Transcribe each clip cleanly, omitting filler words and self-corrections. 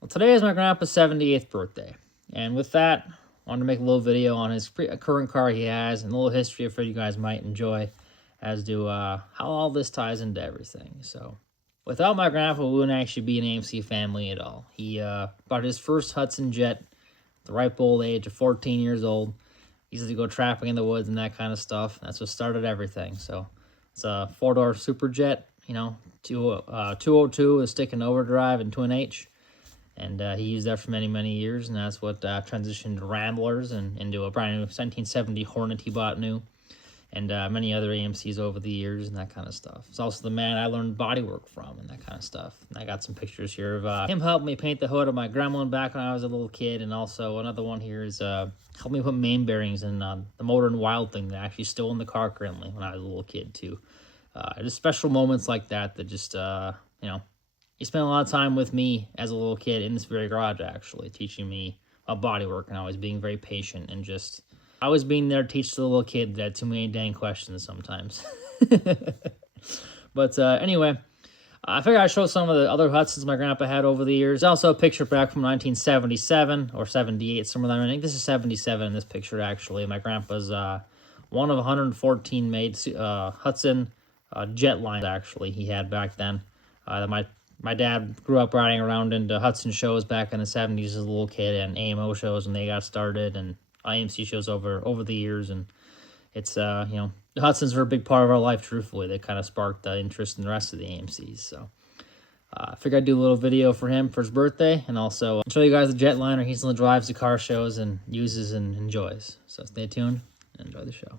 Well, today is my grandpa's 78th birthday, and with that, I wanted to make a little video on his current car he has and a little history for you guys might enjoy, as to how all this ties into everything. So, without my grandpa, we wouldn't actually be an AMC family at all. He bought his first Hudson Jet at the ripe old age of 14 years old. He used to go trapping in the woods and that kind of stuff. That's what started everything. So, it's a four-door super jet, 202 with stick and overdrive and twin H. And he used that for many, many years, and that's what transitioned to Ramblers and into a brand new 1970 Hornet he bought new, and many other AMCs over the years and that kind of stuff. It's also the man I learned bodywork from and that kind of stuff. And I got some pictures here of him helping me paint the hood of my Gremlin back when I was a little kid, and also another one here is helped me put main bearings in the Motor and Wild thing that I actually still in the car currently when I was a little kid too. Just special moments like that just, he spent a lot of time with me as a little kid in this very garage, actually, teaching me about bodywork and always being very patient and just always being there to teach the little kid that had too many dang questions sometimes. But anyway, I figured I'd show some of the other Hudsons my grandpa had over the years. Also a picture back from 1977 or 78, somewhere there. I think this is 77 in this picture, actually. My grandpa's one of 114 made Hudson Jet Liner, actually, he had back then. My dad grew up riding around into Hudson shows back in the 70s as a little kid, and AMO shows when they got started, and AMC shows over the years. And it's, the Hudsons are a big part of our life, truthfully. They kind of sparked the interest in the rest of the AMCs. So I figured I'd do a little video for him for his birthday, and also show you guys the Jet Liner he still drives the car shows and uses and enjoys. So stay tuned and enjoy the show.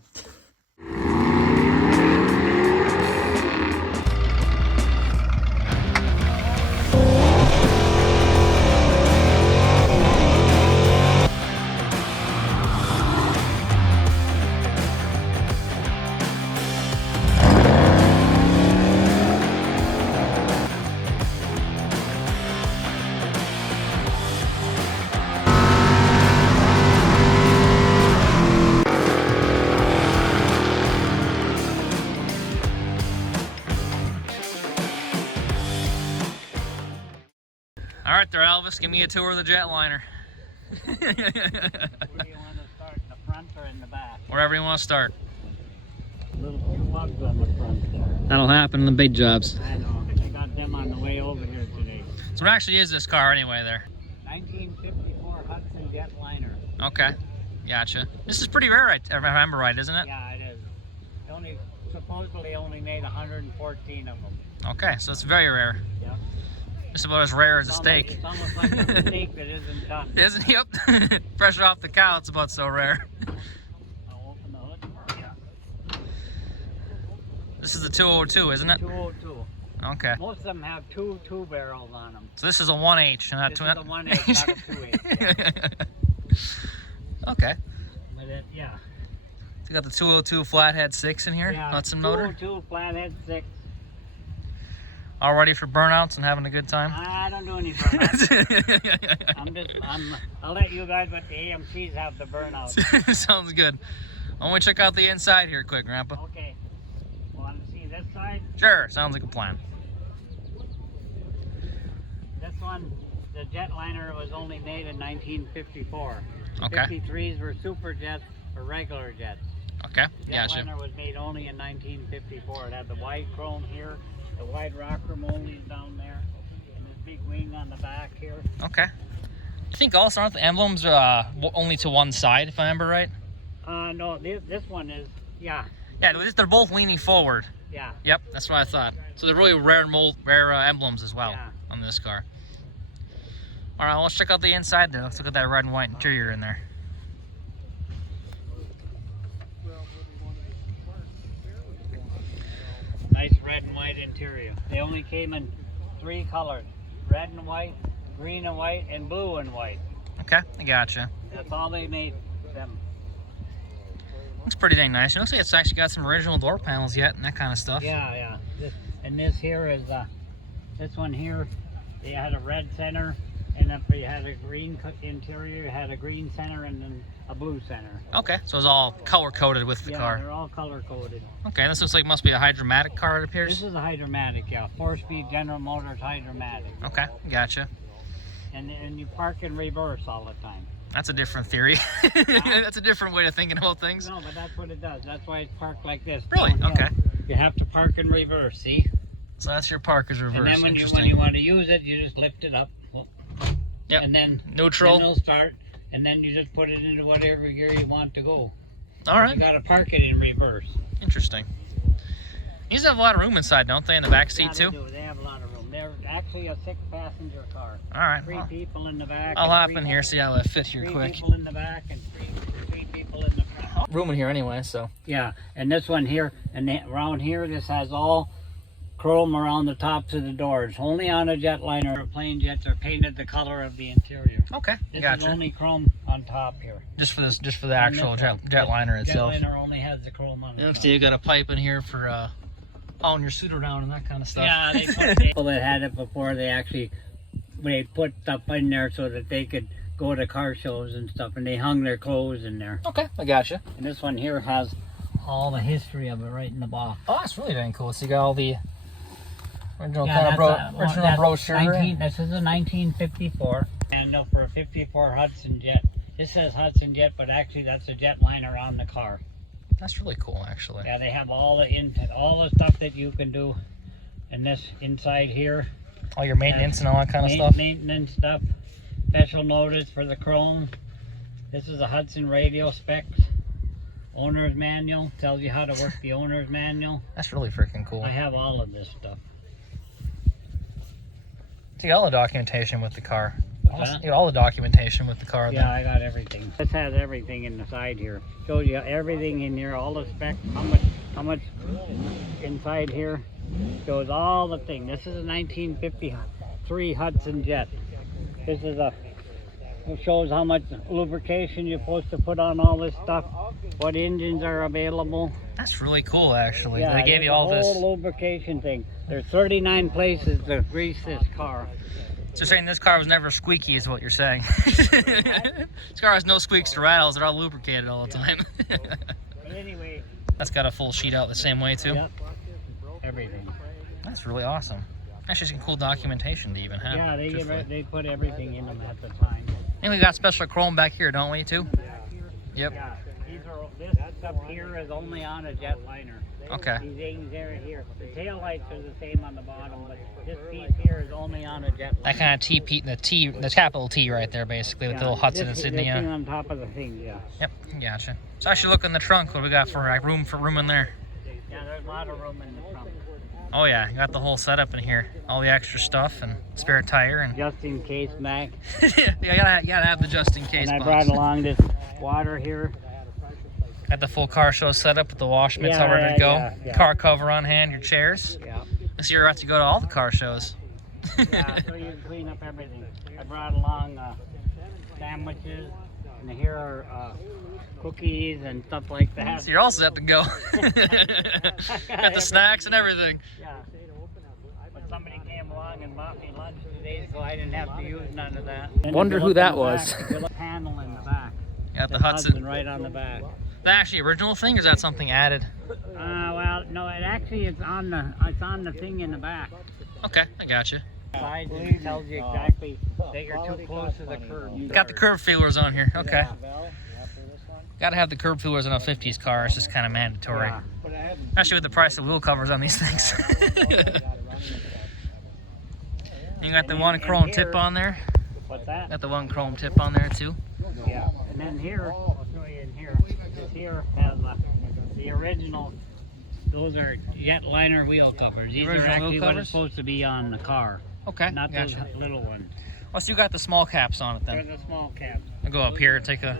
All right there, Elvis, give me a tour of the Jet Liner. Where do you want to start, in the front or in the back? Wherever you want to start. Little few lugs on the front. That'll happen in the big jobs. I know, I got them on the way over here today. So what actually is this car anyway there? 1954 Hudson Jet Liner. Okay, gotcha. This is pretty rare, if I remember right, isn't it? Yeah, it is. Supposedly only made 114 of them. Okay, so it's very rare. Yeah. Just about as rare as a steak. It's almost like a steak that isn't done. Isn't it? Yep. Fresh off the cow, it's about so rare. I'll open the hood. Yeah. This is the 202, isn't it? 202. Okay. Most of them have two barrels on them. So this is a 1H, not This two. is a 1H, not a 2H. Yeah. Okay. But yeah. So you got the 202 flathead 6 in here, Yeah, Hudson motor. 202 flathead 6. All ready for burnouts and having a good time? I don't do any burnouts. I'll let you guys let the AMCs have the burnouts. Sounds good. Why don't we check out the inside here quick, Grandpa? Okay. Want to see this side? Sure, sounds like a plan. This one, the Jet Liner was only made in 1954. Okay. 53s were super jets or regular jets. Okay, The Jet gotcha. Liner was made only in 1954. It had the wide chrome here, the wide rocker moldings down there, and this big wing on the back here. Okay. I think also aren't the emblems only to one side, if I remember right? No, this one is, yeah. Yeah, they're both leaning forward. Yeah. Yep, that's what I thought. So they're really rare emblems as well on this car. All right, well, let's check out the inside though. Let's look at that red and white interior in there. Nice red and white interior. They only came in 3 colors: red and white, green and white, and blue and white. Okay, I gotcha. That's all they made them. Looks pretty dang nice. It looks like it's actually got some original door panels yet and that kind of stuff. Yeah. This here is, this one here, they had a red center, and if you had a green interior, you had a green center and then a blue center. Okay, so it's all color-coded with the car. Yeah, they're all color-coded. Okay, this looks like must be a hydromatic car, it appears. This is a hydromatic, yeah. 4-speed General Motors hydromatic. Okay, gotcha. and you park in reverse all the time. That's a different theory. That's a different way of thinking about things. No, but that's what it does. That's why it's parked like this. Really? downhill. Okay. You have to park in reverse, see? So that's your parker's reverse. And then when Interesting. you want to use it, you just lift it up. Yep. And then Neutral. Then it'll start, and then you just put it into whatever gear you want to go. All right. You got to park it in reverse. Interesting. These have a lot of room inside, don't they, in the back seat Yeah, too? they do. They have a lot of room. They're actually a 6-passenger car. All right. Three people in the back. I'll and hop three in here, see how that fits here three quick. people in the back and three people in the front. Room in here anyway, so. Yeah, and this one here, and around here, this has all chrome around the tops of the doors. Only on a jetliner or plane jets are painted the color of the interior. Okay, This gotcha. is only chrome on top here. Just for the actual jetliner itself. Jetliner only has the chrome on the Looks top. like you got a pipe in here for hauling your suit around and that kind of stuff. Yeah, they put people that had it before, they put stuff in there so that they could go to car shows and stuff, and they hung their clothes in there. Okay, I gotcha. And this one here has all the history of it right in the box. Oh, that's really dang cool. So you got all the original Yeah, original brochure. This is a 1954, and for a 54 Hudson Jet. This says Hudson Jet, but actually that's a jetliner on the car. That's really cool, actually. Yeah, they have all the stuff that you can do, and this inside here. All your maintenance and all that kind of stuff. Maintenance stuff. Special notice for the chrome. This is a Hudson radio specs. Owner's manual. Tells you how to work the owner's manual. That's really freaking cool. I have all of this stuff. So you got all the documentation with the car. What's that? You got all the documentation with the car. Yeah, I got everything. This has everything in the side here. Shows you everything in here, all the specs, how much inside here. Shows all the thing. This is a 1953 Hudson Jet. This is it shows how much lubrication you're supposed to put on all this stuff, what engines are available. That's really cool, actually. Yeah, They gave you all there's a this. whole lubrication thing. There's 39 places to grease this car. So you're saying this car was never squeaky, is what you're saying? This car has no squeaks or rattles. They're all lubricated all the time. But anyway, That's got a full sheet out the same way too. yep, everything. That's really awesome. Actually, some cool documentation to even have. Yeah, truthfully. they put everything in them at the time. And we got special chrome back here, don't we, too? Yep. Yeah, this stuff here is only on a jetliner. Okay. These things here. The tail lights are the same on the bottom, but this piece here is only on a jetliner. That kind of the capital T right there, basically, with the little Hudson this thing insignia. on top of the thing, yeah. Yep, gotcha. So I should look in the trunk. What do we got for room in there? Yeah, there's a lot of room in the trunk. Oh yeah, you got the whole setup in here. All the extra stuff and spare tire and Just in case, Mac. you gotta have the just in case And I box. brought along this water here. Got the full car show set up with the wash mitts Yeah, all ready to go. yeah. Car cover on hand, your chairs. Yeah. This year you're about to go to all the car shows. Yeah, so you can clean up everything. I brought along sandwiches, and here are cookies and stuff like that. So you're also set to go. Got the snacks and everything. Yeah. But somebody came along and bought me lunch today, so I didn't have to use none of that. And Wonder if you who look that in the was. back, there's a panel in the back. Got the Says Hudson. right on the back. That actually original thing, or is that something added? Well, no, it's on the thing in the back. Okay, I got you. Side it tells you exactly that you're too close to the curb. Got the curb feelers on here. Okay. Yeah. Got to have the curb feelers on a 50s car. It's just kind of mandatory. Yeah. Especially with the price of wheel covers on these things. You got the one chrome tip on there. What's that? Got the one chrome tip on there too. Yeah. And then here, I'll show you in here. This here has the original. Those are jetliner wheel covers. These are Original wheel actually what covers? it's supposed to be on the car, Okay, not those gotcha. little ones. Oh, so you got the small caps on it They're then. the small caps. I'll go up here and take a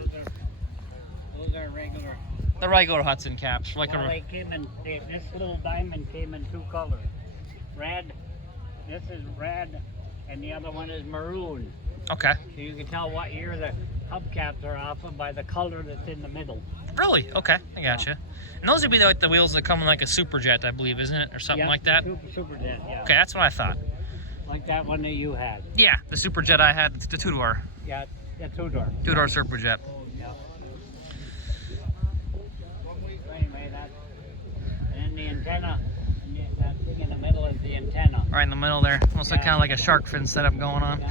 Those are regular. the regular Hudson caps, like Well, a. they came in. This little diamond came in two colors. Red. This is red, and the other one is maroon. Okay. So you can tell what year the hubcaps are off of by the color that's in the middle. Really? Okay, I gotcha. And those would be like the wheels that come in like a Superjet, I believe, isn't it, or something Yeah, like that? Super Jet, yeah. Okay, that's what I thought. Like that one that you had. Yeah, the Superjet I had, the two-door Yeah, two-door. Superjet. Yeah. So anyway, and then the antenna, that thing in the middle is the antenna. Right in the middle there, almost like kind of like a shark fin setup going on.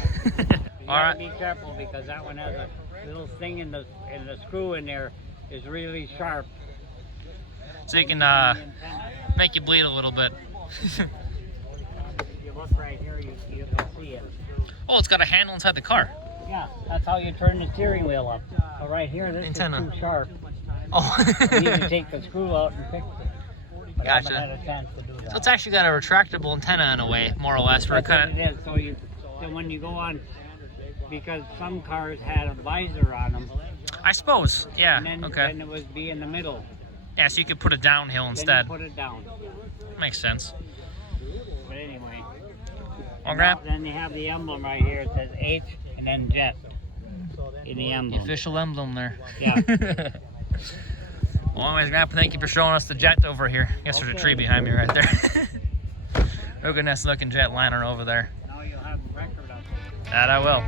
You All gotta right. be careful because that one has a little thing in the screw in there is really sharp. So you can make you bleed a little bit. If you look right here, you can see it. Oh, it's got a handle inside the car. Yeah, that's how you turn the steering wheel up. So right here, this Antenna. is too sharp. Oh. You need to take the screw out and fix it. But I Gotcha. haven't had a chance to do that. So it's actually got a retractable antenna in a way, more or less. Where it That's kind what it is. So when you go on, because some cars had a visor on them, I suppose. Yeah. and then, Okay. then it would be in the middle. Yeah, so you could put it downhill Then instead. you put it down. Makes sense. But anyway. Well, Graham, Then you have the emblem right here. It says H and then Jet in the the emblem. official emblem there. Yeah. Well, anyways, Grandpa, thank you for showing us the jet over here. I guess there's a tree behind me right there. Look at this looking jet liner over there. Now you'll have a record of it. That I will.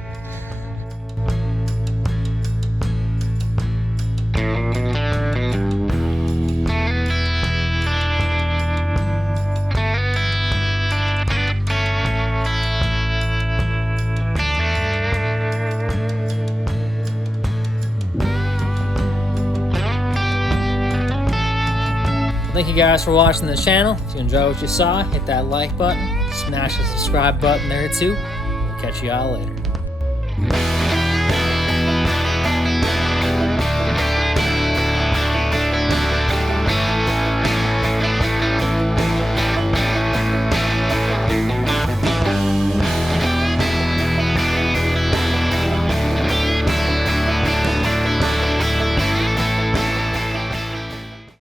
Thank you guys for watching the channel. If you enjoyed what you saw, hit that like button, smash the subscribe button there too. We'll catch you all later.